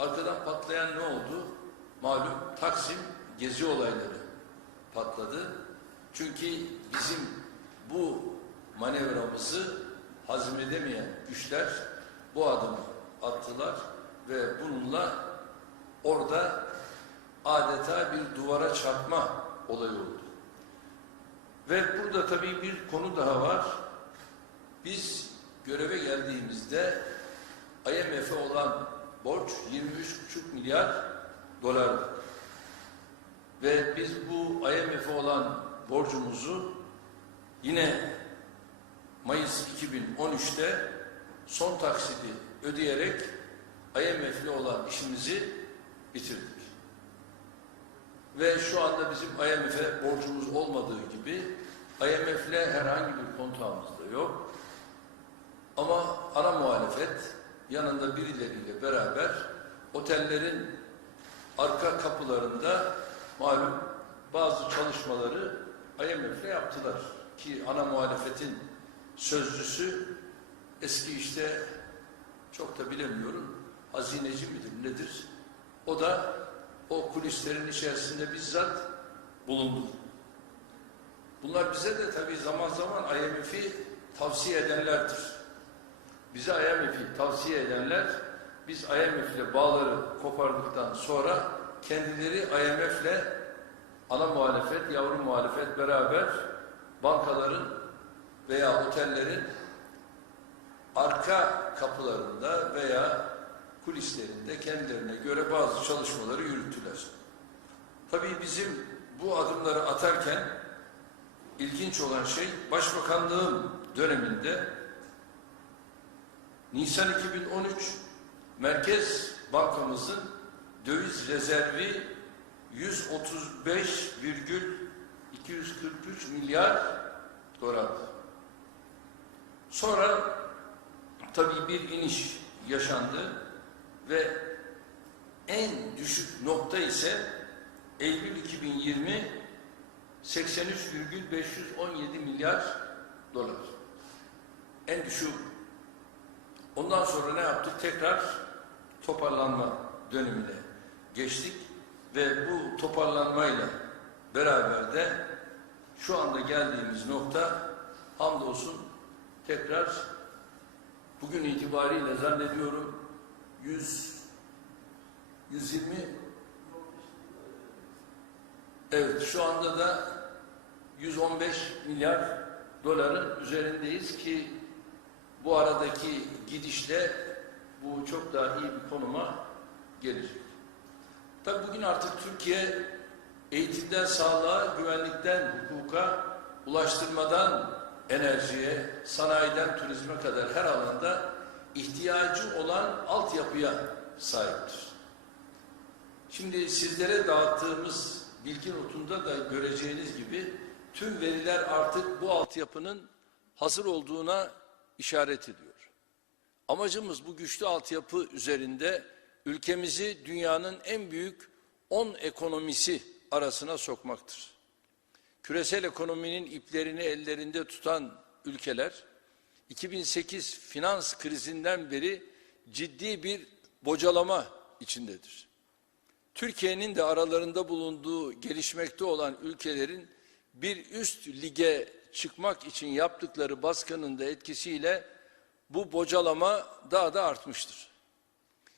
Arkadan patlayan ne oldu? Malum Taksim gezi olayları patladı. Çünkü bizim bu manevramızı hazmedemeyen güçler bu adımı attılar ve bununla orada adeta bir duvara çarpma olayı oldu. Ve burada tabii bir konu daha var. Biz göreve geldiğimizde IMF'e olan borç 23,5 milyar dolardı. Ve biz bu IMF'e olan borcumuzu yine Mayıs 2013'te son taksidi ödeyerek IMF'le olan işimizi bitirdik. Ve şu anda bizim IMF'e borcumuz olmadığı gibi IMF'le herhangi bir kontağımız da yok. Ama ana muhalefet yanında birileriyle beraber otellerin arka kapılarında malum bazı çalışmaları IMF'le yaptılar. Ki ana muhalefetin sözcüsü eski işte çok da bilemiyorum hazineci midir nedir? O da o kulislerin içerisinde bizzat bulundu. Bunlar bize de tabii zaman zaman IMF'i tavsiye edenlerdir. Bize IMF'i tavsiye edenler biz IMF ile bağları kopardıktan sonra kendileri IMF'le ana muhalefet, yavru muhalefet beraber bankaların veya otellerin arka kapılarında veya kulislerinde kendilerine göre bazı çalışmaları yürüttüler. Tabii bizim bu adımları atarken ilginç olan şey Başbakanlığım döneminde Nisan 2013 Merkez Bankamızın döviz rezervi 135,243 milyar dolar. Sonra tabii bir iniş yaşandı ve en düşük nokta ise Eylül 2020 83,517 milyar dolar. En düşük. Ondan sonra ne yaptık? Tekrar toparlanma dönemine geçtik ve bu toparlanmayla beraber de şu anda geldiğimiz nokta hamdolsun tekrar bugün itibariyle zannediyorum 100 120 Evet şu anda da 115 milyar doların üzerindeyiz ki bu aradaki gidişle bu çok daha iyi bir konuma gelecek. Tabi bugün artık Türkiye eğitimden sağlığa, güvenlikten hukuka, ulaştırmadan enerjiye, sanayiden turizme kadar her alanda ihtiyacı olan altyapıya sahiptir. Şimdi sizlere dağıttığımız bilgi notunda da göreceğiniz gibi tüm veriler artık bu altyapının hazır olduğuna işaret ediyor. Amacımız bu güçlü altyapı üzerinde ülkemizi dünyanın en büyük 10 ekonomisi arasına sokmaktır. Küresel ekonominin iplerini ellerinde tutan ülkeler 2008 finans krizinden beri ciddi bir bocalama içindedir. Türkiye'nin de aralarında bulunduğu gelişmekte olan ülkelerin bir üst lige çıkmak için yaptıkları baskının da etkisiyle bu bocalama daha da artmıştır.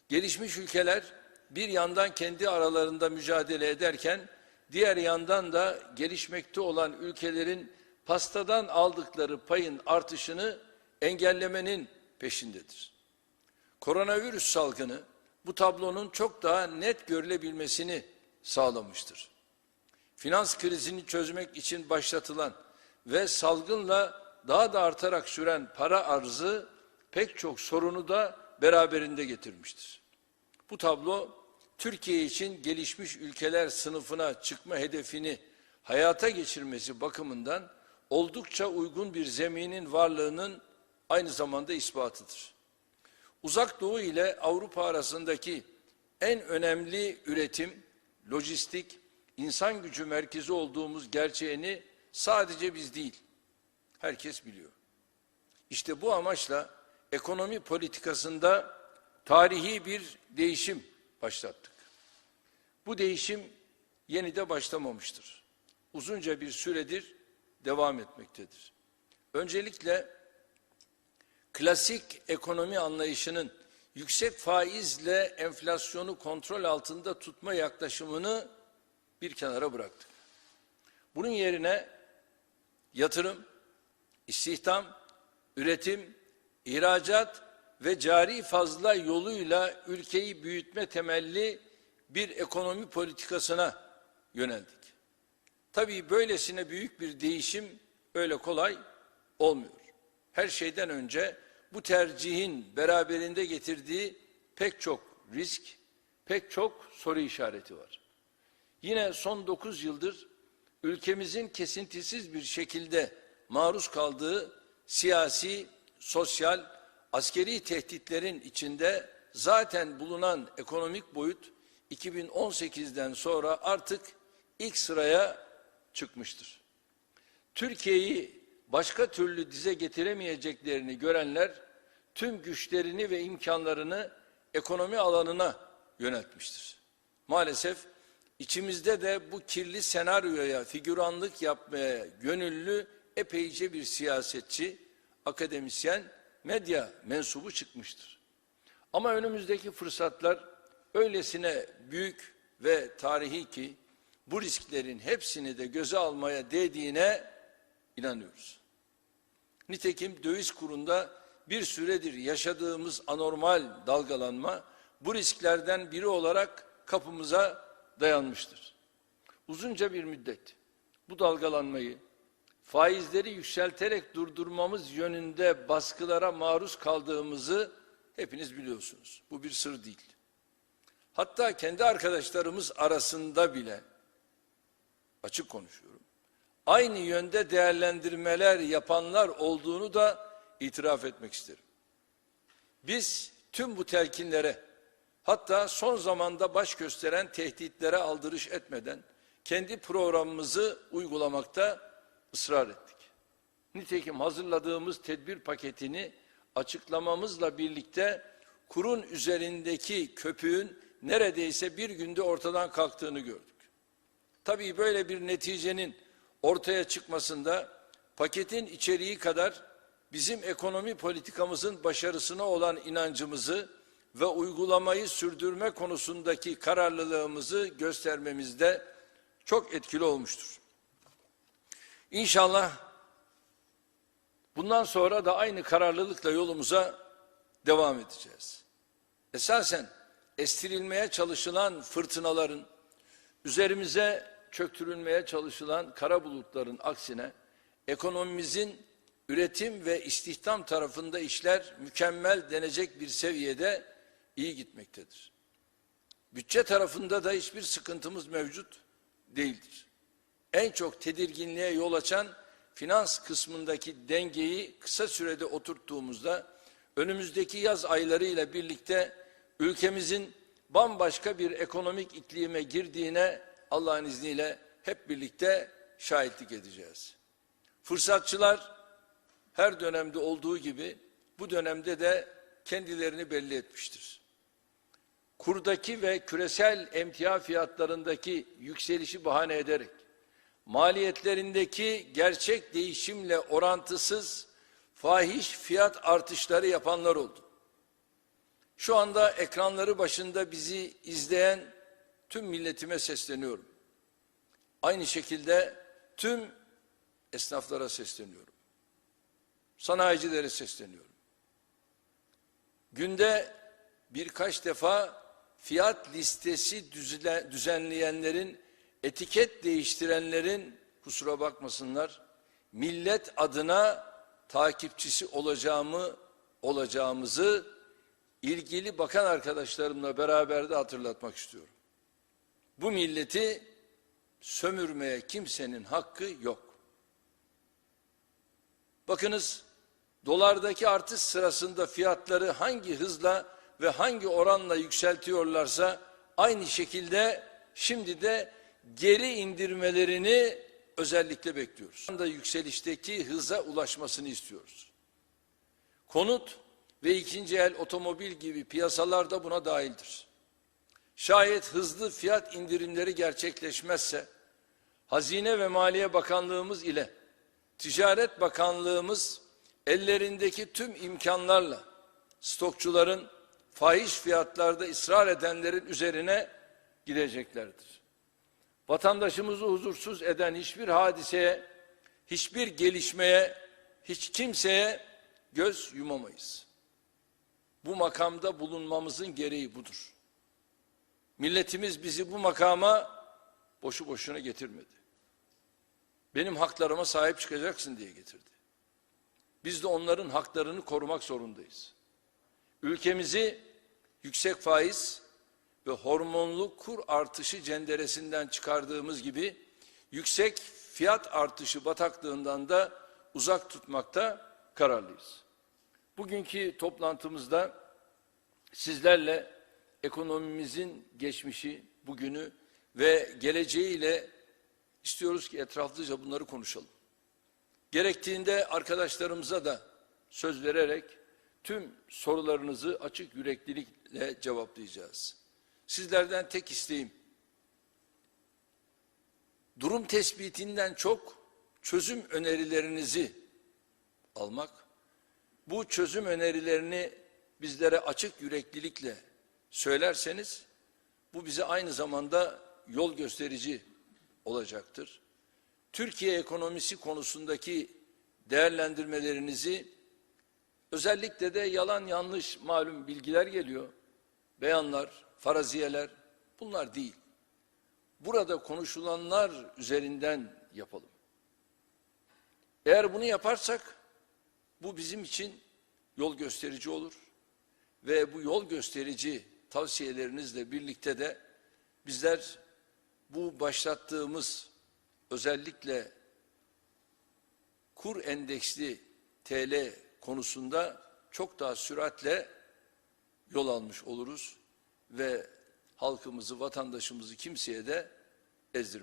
Gelişmiş ülkeler bir yandan kendi aralarında mücadele ederken diğer yandan da gelişmekte olan ülkelerin pastadan aldıkları payın artışını engellemenin peşindedir. Koronavirüs salgını bu tablonun çok daha net görülebilmesini sağlamıştır. Finans krizini çözmek için başlatılan ve salgınla daha da artarak süren para arzı pek çok sorunu da beraberinde getirmiştir. Bu tablo Türkiye için gelişmiş ülkeler sınıfına çıkma hedefini hayata geçirmesi bakımından oldukça uygun bir zeminin varlığının aynı zamanda ispatıdır. Uzak Doğu ile Avrupa arasındaki en önemli üretim, lojistik, insan gücü merkezi olduğumuz gerçeğini sadece biz değil, herkes biliyor. İşte bu amaçla ekonomi politikasında tarihi bir değişim başlattık. Bu değişim yeni de başlamamıştır. Uzunca bir süredir devam etmektedir. Öncelikle klasik ekonomi anlayışının yüksek faizle enflasyonu kontrol altında tutma yaklaşımını bir kenara bıraktık. Bunun yerine yatırım, istihdam, üretim, ihracat ve cari fazla yoluyla ülkeyi büyütme temelli bir ekonomi politikasına yöneldik. Tabii böylesine büyük bir değişim öyle kolay olmuyor. Her şeyden önce bu tercihin beraberinde getirdiği pek çok risk, pek çok soru işareti var. Yine son 9 yıldır ülkemizin kesintisiz bir şekilde maruz kaldığı siyasi, sosyal, askeri tehditlerin içinde zaten bulunan ekonomik boyut 2018'den sonra artık ilk sıraya çıkmıştır. Türkiye'yi başka türlü dize getiremeyeceklerini görenler tüm güçlerini ve imkanlarını ekonomi alanına yöneltmiştir. Maalesef içimizde de bu kirli senaryoya figüranlık yapmaya gönüllü epeyce bir siyasetçi, akademisyen, medya mensubu çıkmıştır. Ama önümüzdeki fırsatlar öylesine büyük ve tarihi ki bu risklerin hepsini de göze almaya değdiğine inanıyoruz. Nitekim döviz kurunda bir süredir yaşadığımız anormal dalgalanma bu risklerden biri olarak kapımıza dayanmıştır. Uzunca bir müddet bu dalgalanmayı faizleri yükselterek durdurmamız yönünde baskılara maruz kaldığımızı hepiniz biliyorsunuz. Bu bir sır değil. Hatta kendi arkadaşlarımız arasında bile açık konuşuyorum. Aynı yönde değerlendirmeler yapanlar olduğunu da itiraf etmek isterim. Biz tüm bu telkinlere hatta son zamanda baş gösteren tehditlere aldırış etmeden kendi programımızı uygulamakta ısrar ettik. Nitekim hazırladığımız tedbir paketini açıklamamızla birlikte kurun üzerindeki köpüğün neredeyse bir günde ortadan kalktığını gördük. Tabii böyle bir neticenin ortaya çıkmasında paketin içeriği kadar bizim ekonomi politikamızın başarısına olan inancımızı ve uygulamayı sürdürme konusundaki kararlılığımızı göstermemizde çok etkili olmuştur. İnşallah bundan sonra da aynı kararlılıkla yolumuza devam edeceğiz. Esasen estirilmeye çalışılan fırtınaların, üzerimize çöktürülmeye çalışılan kara bulutların aksine ekonomimizin üretim ve istihdam tarafında işler mükemmel denecek bir seviyede iyi gitmektedir. Bütçe tarafında da hiçbir sıkıntımız mevcut değildir. En çok tedirginliğe yol açan finans kısmındaki dengeyi kısa sürede oturttuğumuzda önümüzdeki yaz aylarıyla birlikte ülkemizin bambaşka bir ekonomik iklime girdiğine Allah'ın izniyle hep birlikte şahitlik edeceğiz. Fırsatçılar her dönemde olduğu gibi bu dönemde de kendilerini belli etmiştir. Kurdaki ve küresel emtia fiyatlarındaki yükselişi bahane ederek maliyetlerindeki gerçek değişimle orantısız fahiş fiyat artışları yapanlar oldu. Şu anda ekranları başında bizi izleyen tüm milletime sesleniyorum. Aynı şekilde tüm esnaflara sesleniyorum. Sanayicilere sesleniyorum. Günde birkaç defa fiyat listesi düzenleyenlerin, etiket değiştirenlerin kusura bakmasınlar, millet adına takipçisi olacağımı olacağımızı ilgili bakan arkadaşlarımla beraber de hatırlatmak istiyorum. Bu milleti sömürmeye kimsenin hakkı yok. Bakınız dolardaki artış sırasında fiyatları hangi hızla ve hangi oranla yükseltiyorlarsa aynı şekilde şimdi de geri indirmelerini özellikle bekliyoruz. Şu anda yükselişteki hıza ulaşmasını istiyoruz. Konut ve ikinci el otomobil gibi piyasalar da buna dahildir. Şayet hızlı fiyat indirimleri gerçekleşmezse Hazine ve Maliye Bakanlığımız ile Ticaret Bakanlığımız ellerindeki tüm imkanlarla stokçuların fahiş fiyatlarda ısrar edenlerin üzerine gideceklerdir. Vatandaşımızı huzursuz eden hiçbir hadiseye, hiçbir gelişmeye, hiç kimseye göz yumamayız. Bu makamda bulunmamızın gereği budur. Milletimiz bizi bu makama boşu boşuna getirmedi. Benim haklarıma sahip çıkacaksın diye getirdi. Biz de onların haklarını korumak zorundayız. Ülkemizi yüksek faiz ve hormonlu kur artışı cenderesinden çıkardığımız gibi yüksek fiyat artışı bataklığından da uzak tutmakta kararlıyız. Bugünkü toplantımızda sizlerle ekonomimizin geçmişi, bugünü ve geleceğiyle istiyoruz ki etraflıca bunları konuşalım. Gerektiğinde arkadaşlarımıza da söz vererek tüm sorularınızı açık yüreklilikle cevaplayacağız. Sizlerden tek isteğim durum tespitinden çok çözüm önerilerinizi almak. Bu çözüm önerilerini bizlere açık yüreklilikle söylerseniz bu bize aynı zamanda yol gösterici olacaktır. Türkiye ekonomisi konusundaki değerlendirmelerinizi özellikle de yalan yanlış malum bilgiler geliyor. Beyanlar, faraziyeler bunlar değil. Burada konuşulanlar üzerinden yapalım. Eğer bunu yaparsak bu bizim için yol gösterici olur ve bu yol gösterici tavsiyelerinizle birlikte de bizler bu başlattığımız özellikle kur endeksli TL konusunda çok daha süratle yol almış oluruz ve halkımızı, vatandaşımızı kimseye de ezdirmeyiz.